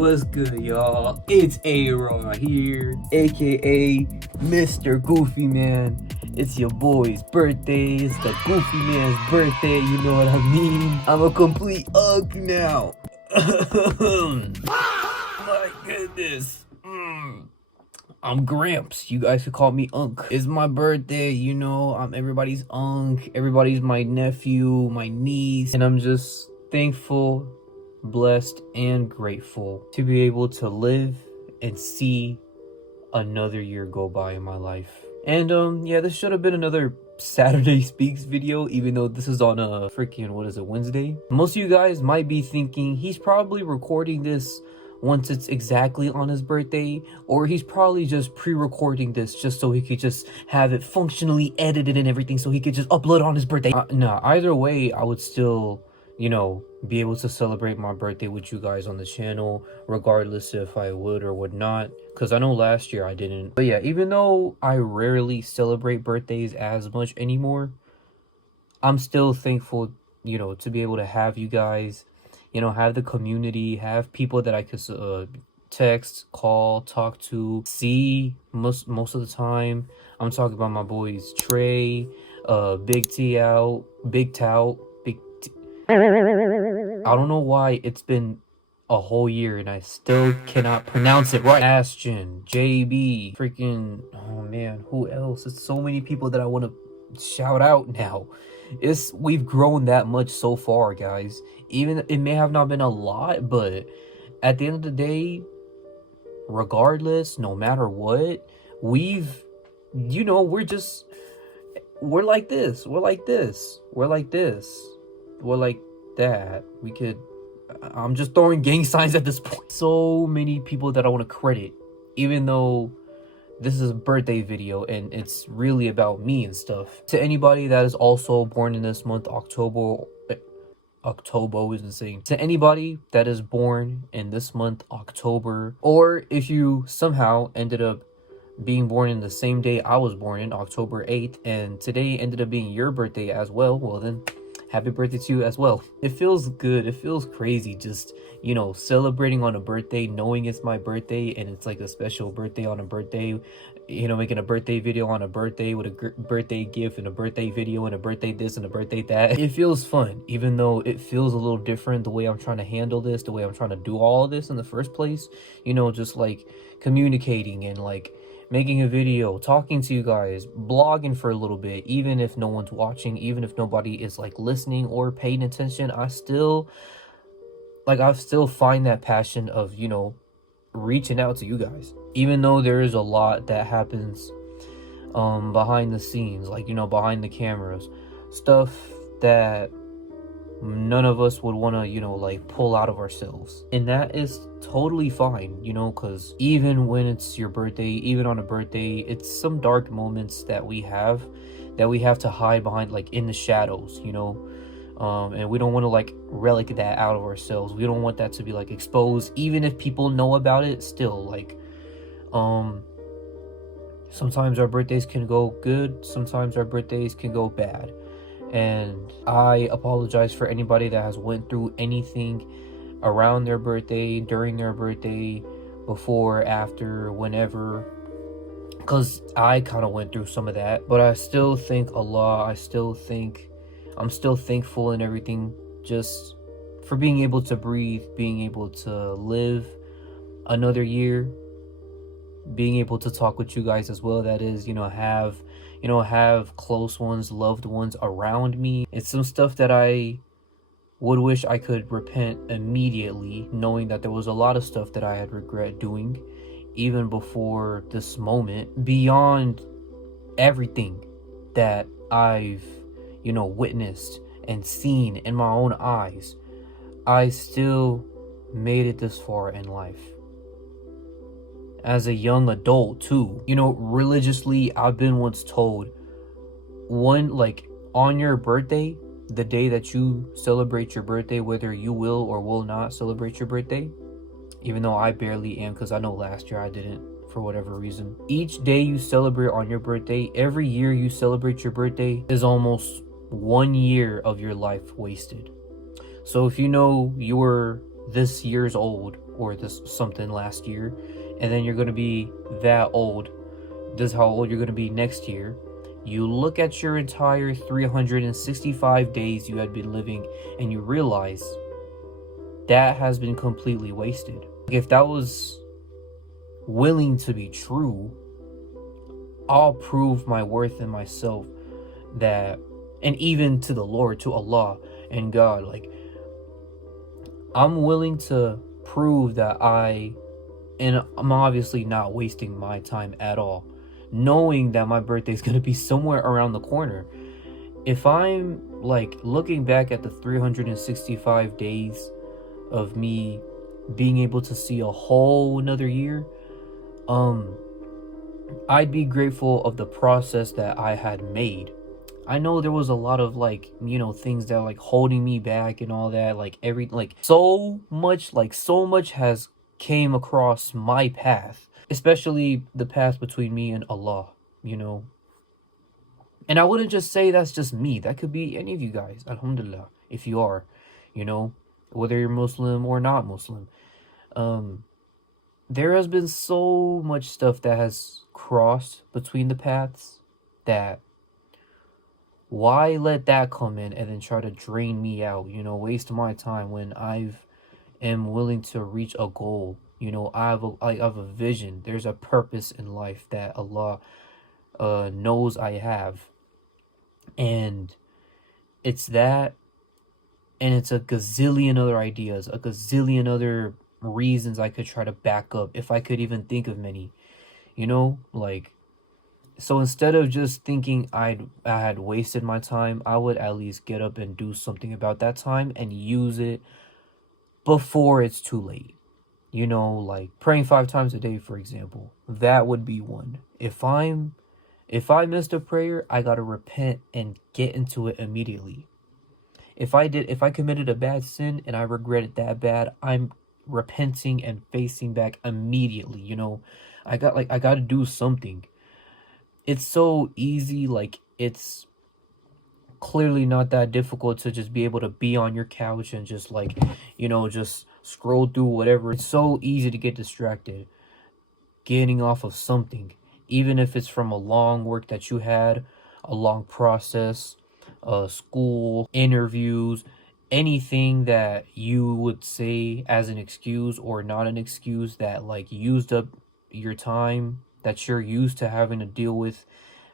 What's good, y'all? It's AyeRa here, aka Mistergoofyman. It's your boy's birthday. It's the Goofy Man's birthday. You know what I mean? I'm a complete ugh now. My goodness. I'm Gramps. You guys could call me Unk. It's my birthday, you know. I'm everybody's Unk. Everybody's my nephew, my niece. And I'm just thankful, blessed, and grateful to be able to live and see another year go by in my life. And yeah, this should have been another Saturday Speaks video, even though this is on a freaking, Wednesday? Most of you guys might be thinking he's probably recording this once it's exactly on his birthday, or he's probably just pre-recording this just so he could just have it functionally edited and everything so he could just upload on his birthday. Nah, either way, I would still, you know, be able to celebrate my birthday with you guys on the channel, regardless if I would or would not, because I know last year I didn't. But yeah, even though I rarely celebrate birthdays as much anymore, I'm still thankful, you know, to be able to have you guys, you know, have the community, have people that I could text, call, talk to, see most of the time. I'm talking about my boys Trey, Big T out, Big Tout, I don't know why it's been a whole year and I still cannot pronounce it right. Ashton, JB, freaking, oh man, who else? It's so many people that I want to shout out now. We've grown that much so far, guys. Even it may have not been a lot, but at the end of the day, regardless, no matter what, we've, you know, we're like this, we're like this, we're like this, we're like that. We could, I'm just throwing gang signs at this point. So many people that I want to credit, even though this is a birthday video and it's really about me and stuff. To anybody that is also born in this month, October is insane. To anybody that is born in this month, October, or if you somehow ended up being born in the same day I was born in, October 8th, and today ended up being your birthday as well, well then, happy birthday to you as well. It feels good. It feels crazy just, you know, celebrating on a birthday, knowing it's my birthday and it's like a special birthday on a birthday, you know, making a birthday video on a birthday with a birthday gift and a birthday video and a birthday this and a birthday that. It feels fun, even though it feels a little different the way I'm trying to handle this, the way I'm trying to do all of this in the first place, you know, just like communicating and like making a video, talking to you guys, blogging for a little bit, even if no one's watching, even if nobody is like listening or paying attention, I still find that passion of, you know, reaching out to you guys. Even though there is a lot that happens behind the scenes, like, you know, behind the cameras, stuff that none of us would want to, you know, like pull out of ourselves, and that is totally fine, you know, because even when it's your birthday, even on a birthday, it's some dark moments that we have to hide behind, like in the shadows, you know, and we don't want to like relic that out of ourselves. We don't want that to be like exposed, even if people know about it. Still, like, sometimes our birthdays can go good, sometimes our birthdays can go bad. And I apologize for anybody that has went through anything around their birthday, during their birthday, before, after, whenever, because I kind of went through some of that. But I still think Allah, I'm still thankful and everything, just for being able to breathe, being able to live another year, being able to talk with you guys as well, that is, you know, have close ones, loved ones around me. It's some stuff that I would wish I could repent immediately, knowing that there was a lot of stuff that I had regret doing even before this moment. Beyond everything that I've, you know, witnessed and seen in my own eyes, I still made it this far in life. As a young adult too, you know, religiously, I've been once told, on your birthday, the day that you celebrate your birthday, whether you will or will not celebrate your birthday, even though I barely am, because I know last year I didn't for whatever reason. Each day you celebrate on your birthday, every year you celebrate your birthday, is almost 1 year of your life wasted. So if you know you're this year's old, or this something last year, and then you're going to be that old. This is how old you're going to be next year. You look at your entire 365 days you had been living, and you realize that has been completely wasted. If that was willing to be true, I'll prove my worth in myself, that, and even to the Lord, to Allah and God, like, I'm willing to prove that and I'm obviously not wasting my time at all, knowing that my birthday is going to be somewhere around the corner. If I'm like looking back at the 365 days of me being able to see a whole another year, I'd be grateful of the process that I had made. I know there was a lot of like, things that like holding me back and all that, like so much has came across my path, especially the path between me and Allah, you know. And I wouldn't just say that's just me. That could be any of you guys, alhamdulillah, if you are, whether you're Muslim or not Muslim. There has been so much stuff that has crossed between the paths, that why let that come in and then try to drain me out, waste my time when am willing to reach a goal. I have a vision. There's a purpose in life that Allah knows I have. And it's that, and it's a gazillion other ideas, a gazillion other reasons I could try to back up, if I could even think of many, so instead of just thinking I had wasted my time, I would at least get up and do something about that time and use it before it's too late. Like praying 5 times a day, for example. That would be one. If I missed a prayer, I gotta repent and get into it immediately. If I committed a bad sin and I regret it that bad, I'm repenting and facing back immediately. I gotta do something. It's so easy, like, it's clearly not that difficult to just be able to be on your couch and just like, just scroll through whatever. It's so easy to get distracted, getting off of something, even if it's from a long work that you had, a long process, school, interviews, anything that you would say as an excuse or not an excuse that like used up your time that you're used to having to deal with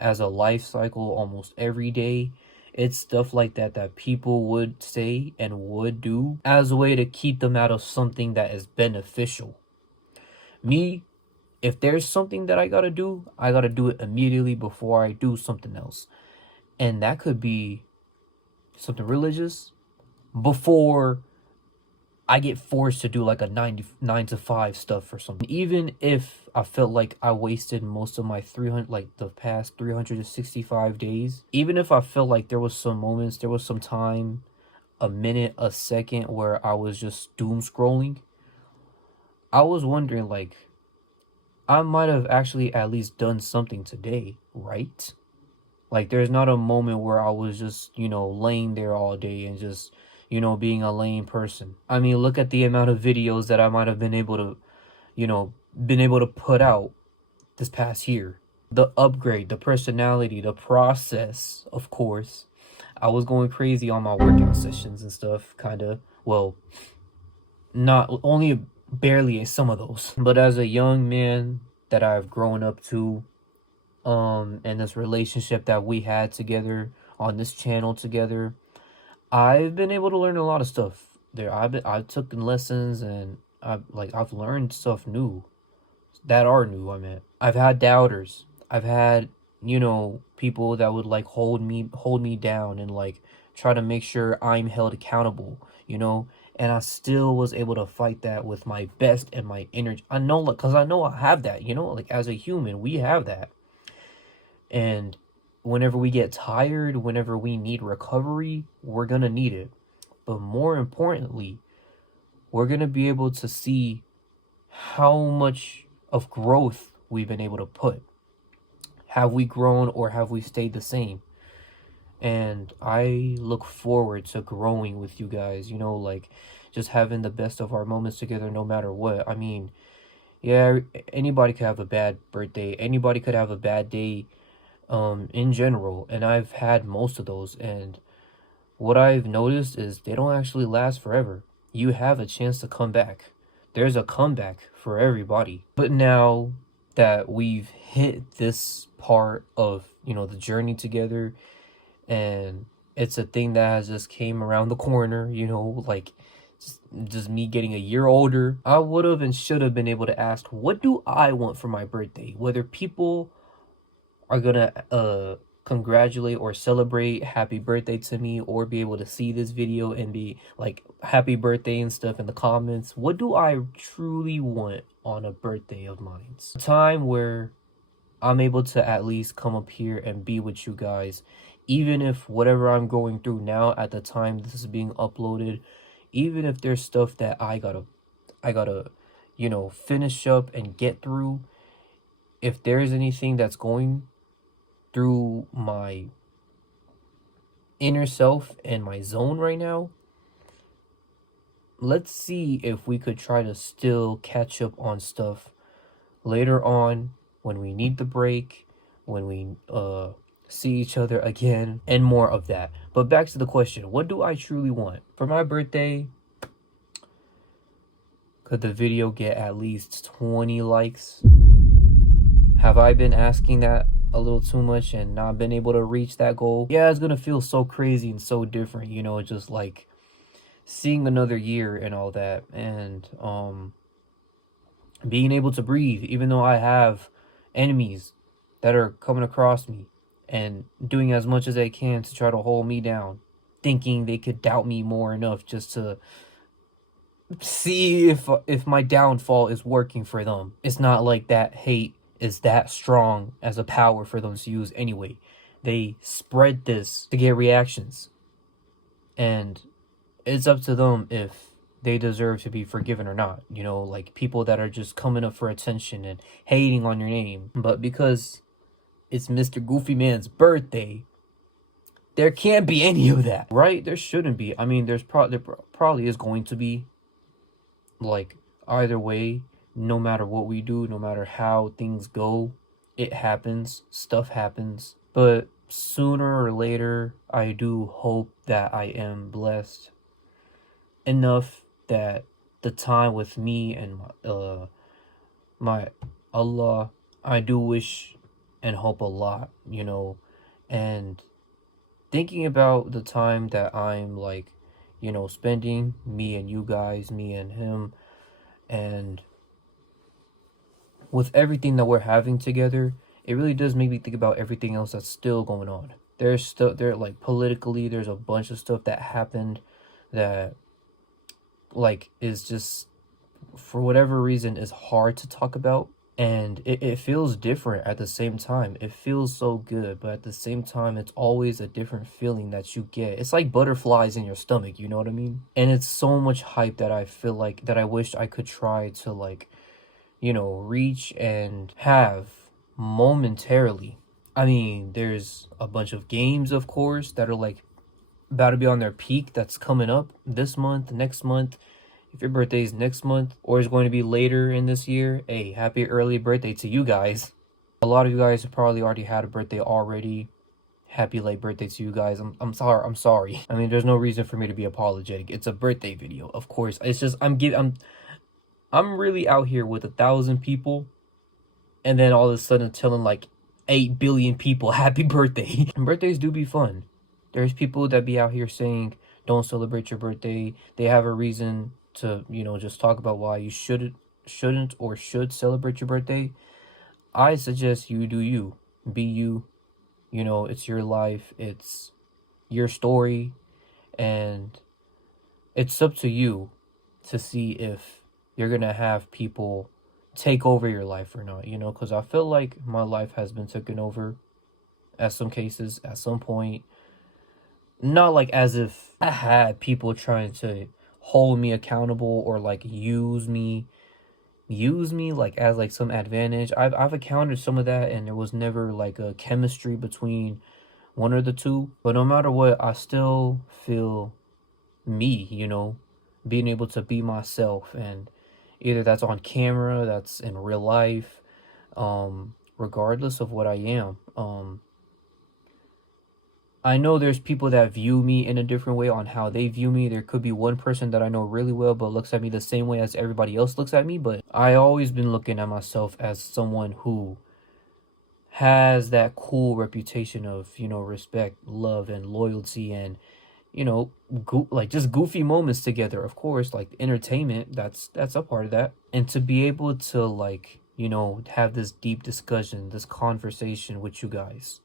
as a life cycle almost every day. It's stuff like that people would say and would do as a way to keep them out of something that is beneficial. Me, if there's something that I gotta do it immediately before I do something else. And that could be something religious before I get forced to do like a 9 to 5 stuff or something. Even if I felt like I wasted most of my the past 365 days, even if I felt like there was some moments, there was some time, a minute, a second where I was just doom scrolling, I was wondering, like, I might have actually at least done something today, right? Like, there's not a moment where I was just, laying there all day and just, being a lame person. I mean, look at the amount of videos that I might have been able to put out this past year. The upgrade, the personality, the process, of course. I was going crazy on my workout sessions and stuff, kind of. Well, not only barely some of those. But as a young man that I've grown up to, and this relationship that we had together on this channel together, I've been able to learn a lot of stuff there. I've taken lessons, and I've learned stuff new that are new. I've had doubters. I've had, people that would like hold me down and like try to make sure I'm held accountable, and I still was able to fight that with my best and my energy. I know, like, because I know I have that, like, as a human, we have that. And whenever we get tired, whenever we need recovery, we're going to need it. But more importantly, we're going to be able to see how much of growth we've been able to put. Have we grown or have we stayed the same? And I look forward to growing with you guys, like, just having the best of our moments together no matter what. I mean, yeah, anybody could have a bad birthday. Anybody could have a bad day in general, and I've had most of those, and what I've noticed is they don't actually last forever. You have a chance to come back. There's a comeback for everybody. But now that we've hit this part of, the journey together, and it's a thing that has just came around the corner, like just me getting a year older, I would have and should have been able to ask, what do I want for my birthday? Whether people are gonna congratulate or celebrate happy birthday to me, or be able to see this video and be like happy birthday and stuff in the comments. What do I truly want on a birthday of mine? A time where I'm able to at least come up here and be with you guys, even if whatever I'm going through now at the time this is being uploaded, even if there's stuff that I gotta finish up and get through. If there's anything that's going through my inner self and my zone right now, let's see if we could try to still catch up on stuff later on when we need the break, when we see each other again, and more of that. But back to the question, what do I truly want for my birthday? Could the video get at least 20 likes? Have I been asking that a little too much and not been able to reach that goal? Yeah, it's gonna feel so crazy and so different, just like seeing another year and all that, and being able to breathe, even though I have enemies that are coming across me and doing as much as they can to try to hold me down, thinking they could doubt me more enough just to see if my downfall is working for them. It's not like that hate is that strong as a power for them to use anyway. They spread this to get reactions, and it's up to them if they deserve to be forgiven or not. Like people that are just coming up for attention and hating on your name. But because it's Mistergoofyman's birthday, there can't be any of that, right? There shouldn't be. I mean, there probably is going to be, like, either way. No matter what we do, no matter how things go, it happens, stuff happens. But sooner or later, I do hope that I am blessed enough that the time with me and my Allah, I do wish and hope a lot, and thinking about the time that I'm like, spending, me and you guys, me and him, and with everything that we're having together, it really does make me think about everything else that's still going on. Like politically, there's a bunch of stuff that happened that like is just, for whatever reason, is hard to talk about, and it feels different at the same time. It feels so good, but at the same time, it's always a different feeling that you get. It's like butterflies in your stomach, you know what I mean? And it's so much hype that I feel like that I wish I could try to, like, reach and have momentarily. I mean, there's a bunch of games, of course, that are like about to be on their peak, that's coming up this month, next month. If your birthday is next month or is going to be later in this year, hey, happy early birthday to you guys. A lot of you guys have probably already had a birthday already. Happy late birthday to you guys. I'm sorry. I mean, there's no reason for me to be apologetic. It's a birthday video, of course. It's just I'm really out here with 1,000 people, and then all of a sudden telling like 8 billion people happy birthday. And birthdays do be fun. There's people that be out here saying don't celebrate your birthday. They have a reason to, just talk about why you shouldn't or should celebrate your birthday. I suggest you do you. Be you. It's your life. It's your story. And it's up to you to see if you're gonna have people take over your life or not, because I feel like my life has been taken over at some cases, at some point. Not like as if I had people trying to hold me accountable or like use me like as like some advantage. I've encountered some of that, and there was never like a chemistry between one or the two. But no matter what, I still feel me, being able to be myself, and either that's on camera, that's in real life, regardless of what I am. I know there's people that view me in a different way on how they view me. There could be one person that I know really well but looks at me the same way as everybody else looks at me, but I always been looking at myself as someone who has that cool reputation of, respect, love, and loyalty, and like just goofy moments together. Of course, like entertainment, that's a part of that. And to be able to, like, have this deep discussion, this conversation with you guys,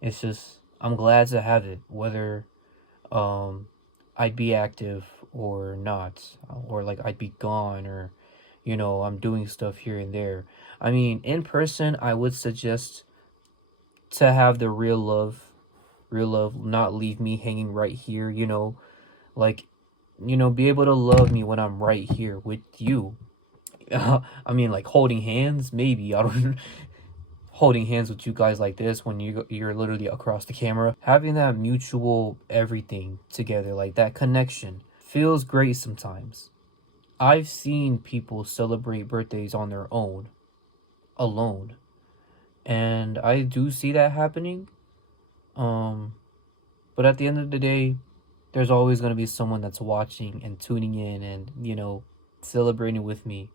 it's just, I'm glad to have it, whether I'd be active or not, or like I'd be gone, or I'm doing stuff here and there. I mean, in person, I would suggest to have the real love not leave me hanging right here, like, be able to love me when I'm right here with you. I mean, like holding hands, maybe. I don't holding hands with you guys like this when you're literally across the camera. Having that mutual everything together, like that connection, feels great sometimes. I've seen people celebrate birthdays on their own, alone, and I do see that happening. But at the end of the day, there's always going to be someone that's watching and tuning in and, celebrating with me.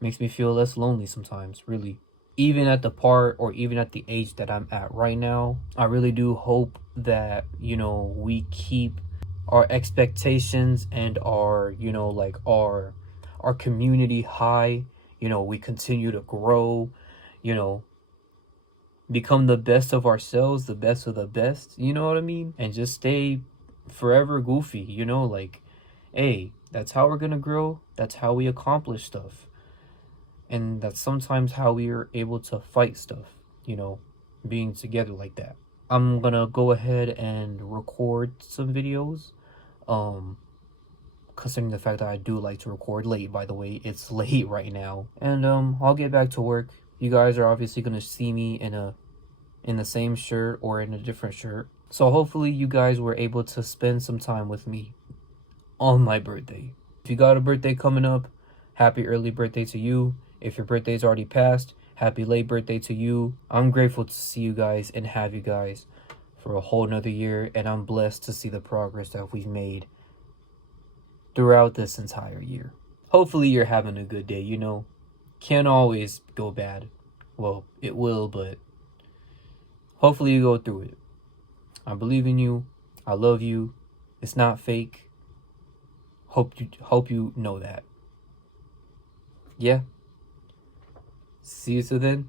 Makes me feel less lonely sometimes, really. Even at the part, or even at the age that I'm at right now, I really do hope that, we keep our expectations and our, like our community high. We continue to grow, you know, become the best of ourselves, the best of the best, you know what I mean? And just stay forever goofy, like, hey, that's how we're gonna grow, that's how we accomplish stuff. And that's sometimes how we are able to fight stuff, being together like that. I'm gonna go ahead and record some videos. Considering the fact that I do like to record late, by the way, it's late right now. And I'll get back to work. You guys are obviously gonna see me in the same shirt or in a different shirt. So hopefully you guys were able to spend some time with me on my birthday. If you got a birthday coming up, happy early birthday to you. If your birthday's already passed, happy late birthday to you. I'm grateful to see you guys and have you guys for a whole nother year, and I'm blessed to see the progress that we've made throughout this entire year. Hopefully you're having a good day, Can't always go bad. Well, it will, but hopefully you go through it. I believe in you. I love you. It's not fake. Hope you know that. Yeah. See you till then.